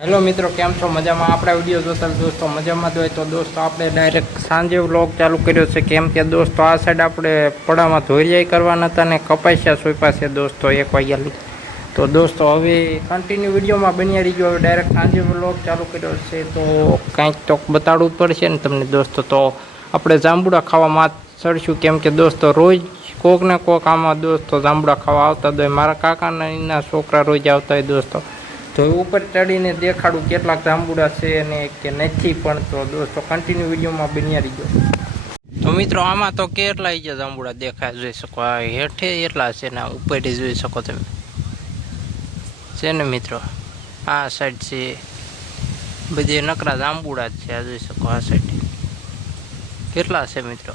Hello મિત્રો, કેમ છો? મજામાં? આપણા વિડીયો જોતા દોસ્તો મજામાં જ હોય તો દોસ્તો આપણે ડાયરેક્ટ સાંજે વ્લોગ ચાલુ કર્યો છે. કેમ કે દોસ્તો આ સાઈડ આપણે પડામાં ધોરિયાઈ કરવાના હતા ને કપાસ્યા સોંપ્યા છે દોસ્તો 1 વાગ્યાની. તો દોસ્તો હવે કન્ટિન્યુ વિડીયોમાં બન્યા રહીજો. હવે ડાયરેક્ટ સાંજે વ્લોગ ચાલુ કર્યો છે તો કાંઈક તો બતાડવું પડશે ને તમને દોસ્તો. તો આપણે જાંબુડા ખાવામાં ચડશું. કેમ કે દોસ્તો રોજ કોક ને કોક આમાં દોસ્તો જાંબુડા ખાવા આવતા હોય. મારા કાકાના એના છોકરા રોજ આવતા હોય દોસ્તો. તો ઉપર ચડીને દેખાડું કેટલાક જાંબુડા છે અને કે નથી પણ. તો દોસ્તો કન્ટિન્યુ વિડીયોમાં બન્યા રહીજો. તો મિત્રો આમાં તો કેટલાય છે જાંબુડા દેખાય, જોઈ શકો. આ હેઠે એટલા છે ને ઉપર જોઈ શકો તમે, છે ને મિત્રો. આ સાઈડ છે બધી નકરા જાંબુડા જ છે. આ જોઈ શકો આ સાઈડ કેટલા છે મિત્રો,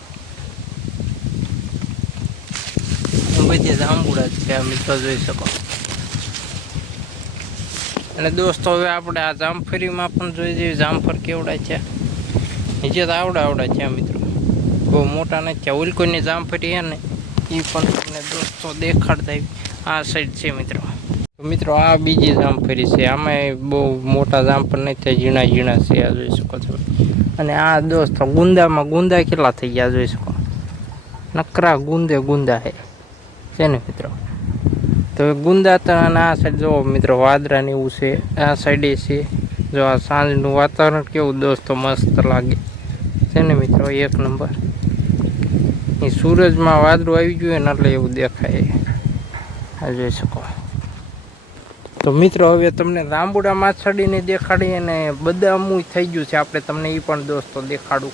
બધી જાંબુડા જ છે આ મિત્રો જોઈ શકો. અને દોસ્તો હવે આપણે આ જામફળીમાં પણ જોઈ જઈએ જામફળ કેવડા છે. નીચે તો આવડા છે મિત્રો, બહુ મોટા નથી છે. ઉલકોની જામફળી છે ને એ પણ તમને દોસ્તો દેખાડતા આ સાઈડ છે મિત્રો. તો મિત્રો આ બીજી જામફળી છે. આમાં બહુ મોટા જામફળ નથી, ઝીણા ઝીણા છે. આ જોઈ શકો તમે. અને આ દોસ્તો ગુંદા કેટલા થઈ ગયા જોઈ શકો. નકરા ગુંદા છે ને મિત્રો. તો ગુંદા તો આ સાઈડ જો મિત્રો વાદરાને એવું છે. આ સાઈડે છે જો. આ સાંજનું વાતાવરણ કેવું દોસ્તો મસ્ત લાગે છે ને મિત્રો, 1 નંબર. એ સૂરજમાં વાદળું આવી ગયું ને એટલે એવું દેખાય. આ જોઈ શકો. તો મિત્રો હવે તમને જાંબુડા માછડીને દેખાડી અને બદામું થઈ ગયું છે. આપણે તમને એ પણ દોસ્તો દેખાડું.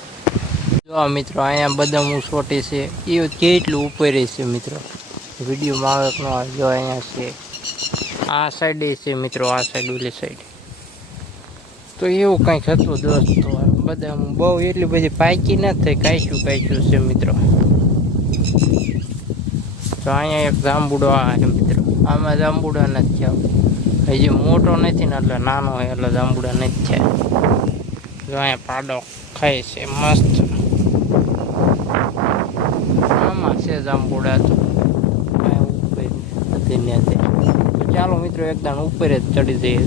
જો મિત્રો અહીંયા બદામું છોટે છે એ કેટલું ઉપર છે મિત્રો. વિડીયોમાં આવે ન આવે. જો અહીંયા છે આ સાઈડે છે મિત્રો, આ સાઈડ ઓલી સાઈડ. તો એવું કંઈક હતું દોસ્તો. બદામ બહુ એટલી બધી પાકી ન થઈ, કાંઈશું છે મિત્રો. તો અહીંયા એક જાંબુડો આ છે મિત્રો. આમાં જાંબુડા નથી થયા, હજી મોટો નથી ને એટલે નાનો હોય એટલે જાંબુડા નથી થયા. જો અહીંયા પાડો ખાય છે મસ્ત. આમાં છે જાંબુડા તો ચાલો મિત્રો એકદમ ઉપર જ ચડી જઈએ.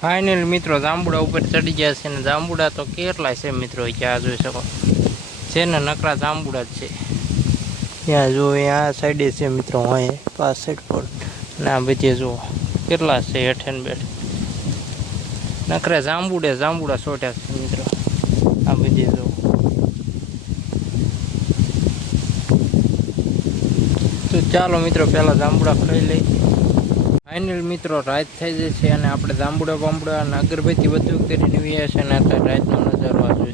ફાઇનલ મિત્રો જાંબુડા ઉપર ચડી ગયા છે ને જાંબુડા તો કેટલા છે મિત્રો ત્યાં જોઈ શકો. છે ને નકરા જાંબુડા જ છે. ત્યાં જો આ સાઈડે છે મિત્રો, અહીંયા આ સાઈડ પર ના બધી જુઓ કેટલા છે હેઠે ને બેઠે. નકરા જાંબુડા છોટ્યા છે મિત્રો. આ બધી જુઓ. તો ચાલો મિત્રો પહેલાં જાંબુડા ખાઈ લઈ. ફાઇનલ મિત્રો રાત થઈ જાય છે અને આપણે જાંબુડા અને અગરબત્તી બધું કરીને વ્યા છે ને અત્યારે રાતનો નજારો આવે.